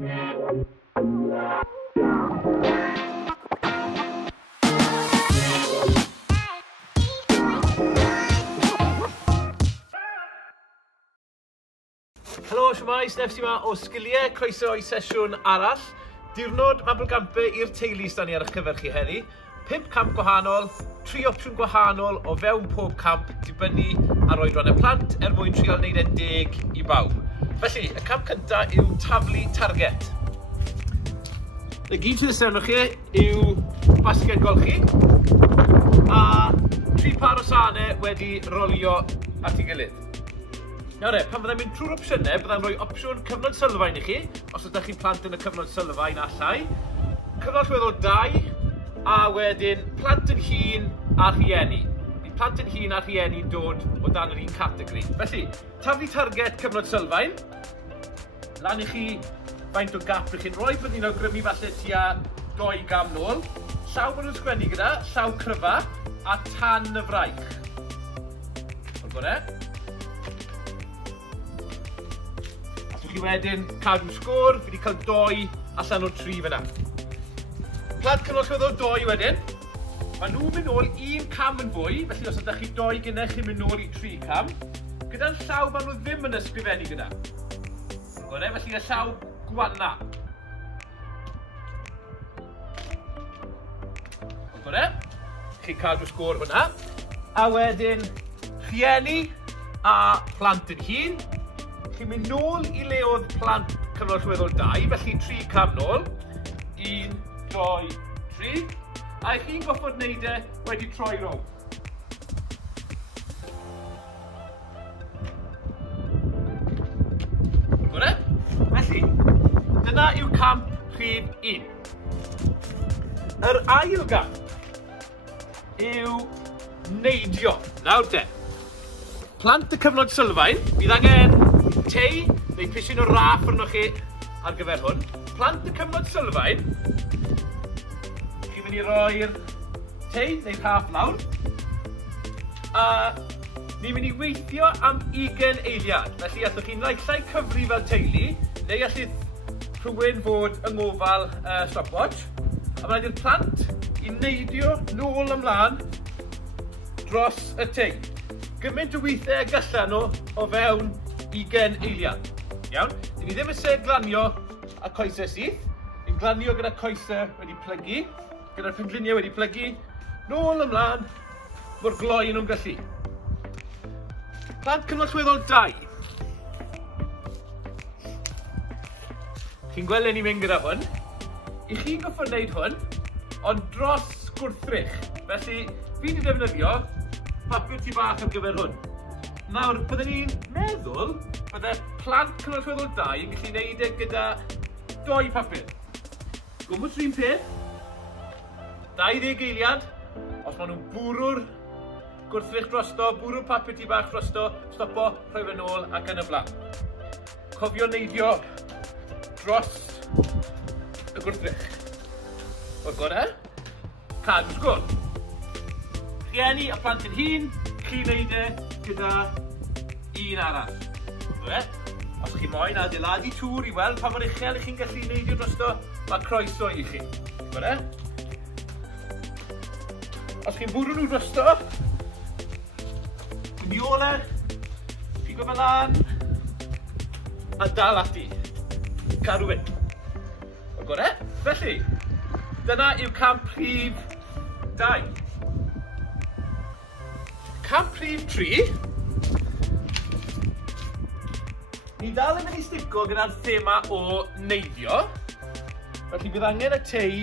Helo, shwmae, Steffs yma o Sgiliau, croeso i sesiwn arall. Diwrnod Mabelgampau i'r teulu stan ni ar eich cyfer chi heddi. 5 camp gwahanol, 3 opsiwn gwahanol o fewn pob camp dibynnu ar oedran y plant mwyn trial wneud e'n deg i bawb. Felly, y camp cyntaf yw taflu target. Y gyd sydd ysgrifenwch chi yw basged golchi a 3 par o sanau wedi rolio at ei gilydd. Nawr pan byddai'n mynd trwy'r opsiynau, byddai'n rhoi opsiwn cyfnod sylfaen i chi, os ydych chi plant yn y cyfnod sylfaen a llai, cyfnod allweddol 2, a wedyn plant yn hun a rhieni. Bydd plant yn hun a rhieni dod o dan yr un categori. Felly, taflu target cyfnod sylfaen, lan i chi faint o gap ych chi'n rhoi, byddwn ni'n awgrymu falle tua 2 gam nôl, llaw bod nhw'n sgwennu gyda, llaw cryfa a tan y fraich. O'r gore? Chi wedyn cadw sgôr, fi wedi cael 2 allan o 3 fyna. Plant cynnal llwyddol 2 wedyn. Mae nhw'n mynd nôl 1 cam yn fwy, felly os ydych chi 2 gynnau chi'n mynd nôl i 3 cam, gyda'r llaw maen nhw ddim yn ysgrifennu gyda. Felly y llaw gwanna. Chi cadw sgôr hwnna. A wedyn rhieni a plant yn hun. Chi'n mynd nôl i le oedd plant cynnal llwyddol 2, felly 3 cam nôl. 1, 2, 3. A chi'n goffod wneud e wedi troi row. Felly, dyna yw camp rhif 1. Yr ail gamp yw neidio. Nawr te. Plant y cyfnod sylfaen, bydd angen tei neu pisyn o raff arnoch chi ar gyfer hwn. Plant y cyfnod sylfaen, chi'n mynd i roi'r tei neu raff lawr. A ni'n mynd i weithio am 20 eiliad. Felly allwch chi'n naill cyfri fel teulu, neu allith rhywun fod yng ngofal stopwatch. A mae'n rhaid i'r plant i neidio nôl ymlaen dros y tei. Gymaint o weithiau gallan nhw o fewn 20 eiliad. Iawn? Dyn ni ddim yn glanio a coesau syth. Ni'n glanio gyda coesau wedi plygu, gyda'r pengliniau wedi plygu, nôl ymlaen, mor gloi nhw'n gallu. Plant cynnal llwyddol 2. Chi'n gweld le ni'n mynd gyda hwn. I chi goffo wneud hwn, ond dros gwrthrych. Felly, fi wedi defnyddio papur tu bach ar gyfer hwn. Nawr, byddwn ni'n meddwl bydde plant cynnal llwyddol 2 yn gallu gwneud e gyda 2 papur. Gwmwys rhywun peth, 20 eiliad, os maen nhw'n bwrw'r gwrthrych drosto, bwrw'r papur tu bach drosto, stopo, rhoi fe nôl ac yn y blaen. Cofio neidio dros y gwrthrych. O'r gore, cadw sgôr. Rhieni a plant yn hun, chi'n neud e gyda un arall. Os chi'n moyn adeiladu tŵr i weld pa mor uchel chi'n gallu neidio drosto, mae croeso i chi. Os chi'n bwrw nhw drosto, chi'n miole, pigo fel lan, a dal ati. Cadw fynd. Felly, dyna yw camp rhif 2. Camp rhif 3. Ni dal yn mynd i stico gyda'r thema o neidio. Felly bydd angen y tei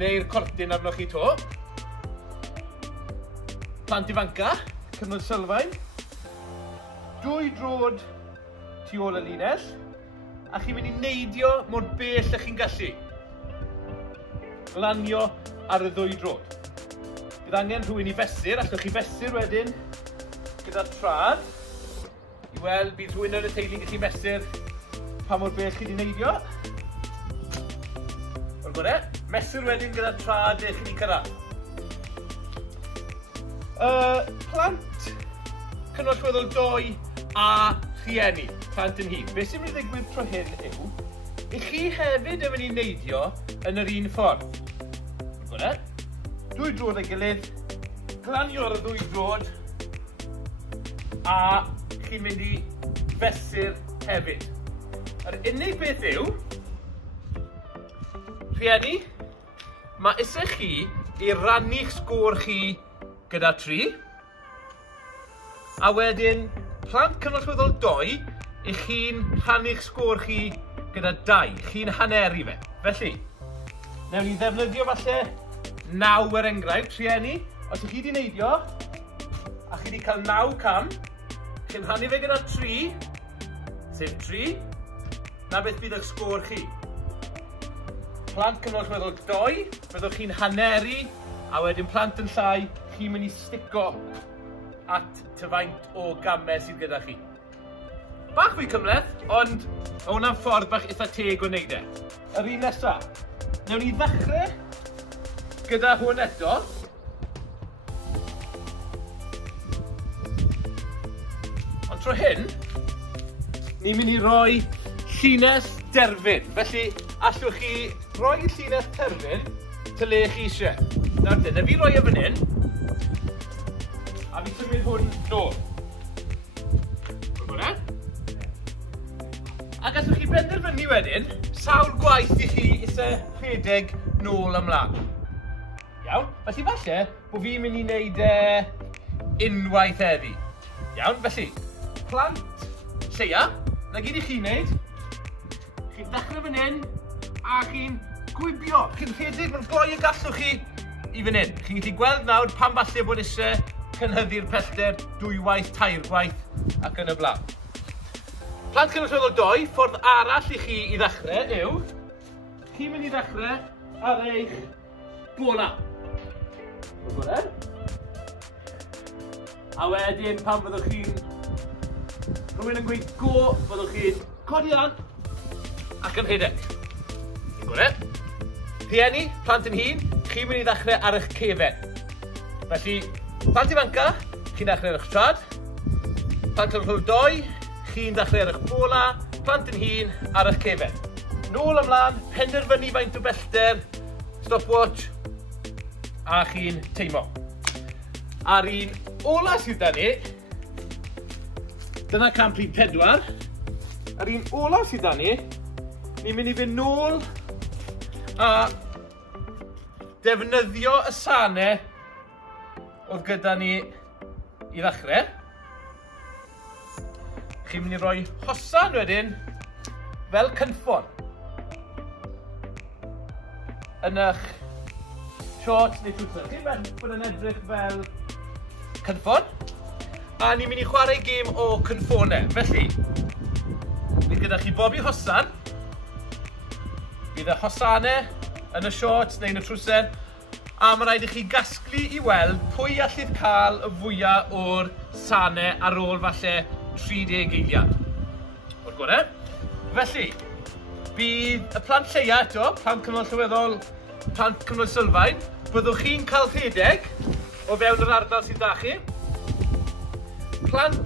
neu'r cortyn arnoch chi to. Plant ifanca, cyfnod sylfaen. 2 drod tu ôl y linell. A chi'n mynd i neidio mor bell ych chi'n gallu. Glanio ar y 2 drod. Bydd angen rhywun i fesur, allwch chi fesur wedyn gyda trad. I weld bydd rhywun yn y teulu'n gallu mesur pa mor bell chi wedi neidio. O'r gore, mesur wedyn gyda trad eich chi wedi cyrraedd. Plant cynnal llwyddol 2 a rhieni, plant yn hun. Beth sy'n mynd i ddigwydd tro hyn yw, i chi hefyd yn mynd i neidio yn yr un ffordd. Gwna? Dwy drod ei gilydd, glanio'r ddwy drod, a chi'n mynd i fesur hefyd. Yr unig beth yw, rhieni, mae isau chi i rannu'ch sgôr chi gyda 3, a wedyn plant cynorthwyddol 2, i chi'n rhannu'ch sgôr chi gyda 2. Chi'n haneri fe. Felly, newn ni ddefnyddio falle 9 er enghraifft, rhieni. Os ych chi wedi neidio, a chi wedi cael 9 cam, chi'n rhannu fe gyda 3, sef 3, na beth bydd eich sgôr chi. Plant cynorthwyddol 2, byddwch chi'n haneri, a wedyn plant yn llai, chi'n mynd i stico at tyfaint o gamau sydd gyda chi. Bach fwy cymleth, ond o hwnna'n ffordd bach eitha teg o wneud e. Yr un nesaf, newn ni ddechrau gyda hwn eto. Ond tro hyn, ni'n mynd i roi llinell derfyn. Felly, allwch chi roi llinell terfyn ty le chi eisiau. Nawr dyna fi roi e fan hyn, a fi symud hwn nôl. Hwna? A gallwch chi benderfynu wedyn, sawl gwaith i chi eisiau rhedeg nôl ymlaen. Iawn? Felly falle bod fi'n mynd i wneud unwaith heddi. Iawn? Felly, plant lleia, na gyd i chi'n wneud. Chi'n dechrau fan hyn, a chi'n gwibio. Chi'n rhedeg mewn gloi y gallwch chi i fan hyn. Chi'n gallu gweld nawr pan falle bod eisiau cynhyddu'r pellter 2 waith, 3 gwaith ac yn y blaen. Plant cynorthwyddol 2, ffordd arall i chi i ddechrau yw, chi'n mynd i ddechrau ar eich bola. A wedyn pan fyddwch chi'n rhywun yn gweud go, fyddwch chi'n codi lan ac yn rhedeg. Rhieni, plant yn hun, chi'n mynd i ddechrau ar eich cefen. Felly, plant ifanca, chi'n dechrau ar eich trad. Plant cynorthwyddol 2, chi'n dechrau ar eich bola. Plant yn hun ar eich cefen. Nôl ymlaen, penderfynu faint o bellter, stopwatch, a chi'n teimo. A'r un ola sydd da ni, dyna cam prif 4. A'r un ola sydd da ni, ni'n mynd i fynd nôl a defnyddio y sanau oedd gyda ni i ddechrau. Chi'n mynd i roi hosan wedyn fel cynffon yn eich shorts neu trwsau. Chi'n meddwl bod yn edrych fel cynffon. A ni'n mynd i chwarae gêm o cynffonau. Felly, bydd gyda chi bobi hosan. Bydd y hosanau yn y shorts neu yn y trwsau. A mae rhaid i chi gasglu i weld pwy allith cael y fwyaf o'r sanau ar ôl falle 30 eiliad. O'r gorau. Felly, bydd y plant lleia eto, plant cynorthwyddol, plant cynnwys sylfaen, byddwch chi'n cael rhedeg o fewn yr ardal sydd da chi. Plant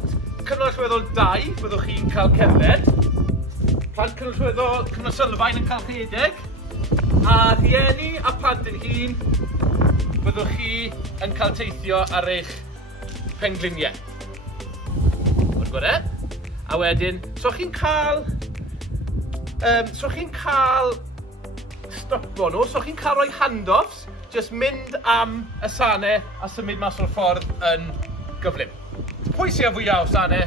cynorthwyddol 2, byddwch chi'n cael cerdded. Plant cynorthwyddol, cynnwys sylfaen yn cael rhedeg. A rhieni a plant yn hun, byddwch chi yn cael teithio ar eich pengliniau. O'r gorau? A wedyn, so chi'n cael stopo nhw, so chi'n cael rhoi handoffs, just mynd am y sanau a symud mas o'r ffordd yn gyflym. Pwy sydd â fwyaf o sanau?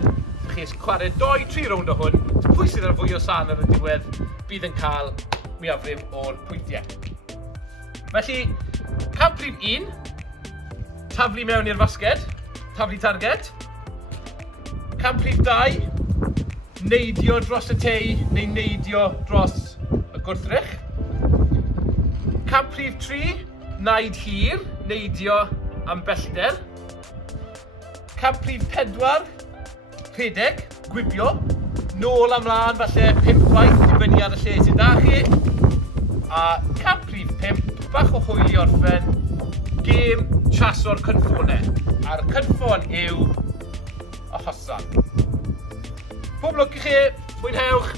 Chi'n chwarae 2-3 rownd o hwn. Pwy sydd â fwyaf o sanau ar y diwedd bydd yn cael mwyafrif o'r pwyntiau. Felly, cam prif 1, taflu mewn i'r fasged, taflu targed. Cam prif 2, neidio dros y tei neu neidio dros y gwrthrych. Cam prif 3, naid hir, neidio am bellter. Cam prif 4, rhedeg, gwibio, nôl amlaen falle 5 gwaith i fyny ar y lle sydd da chi. A cam prif 5, bach o hwyl i orffen, gêm chaso'r cynffonau. A'r cynffon yw y hosan. Pob lwc i chi, mwynhewch!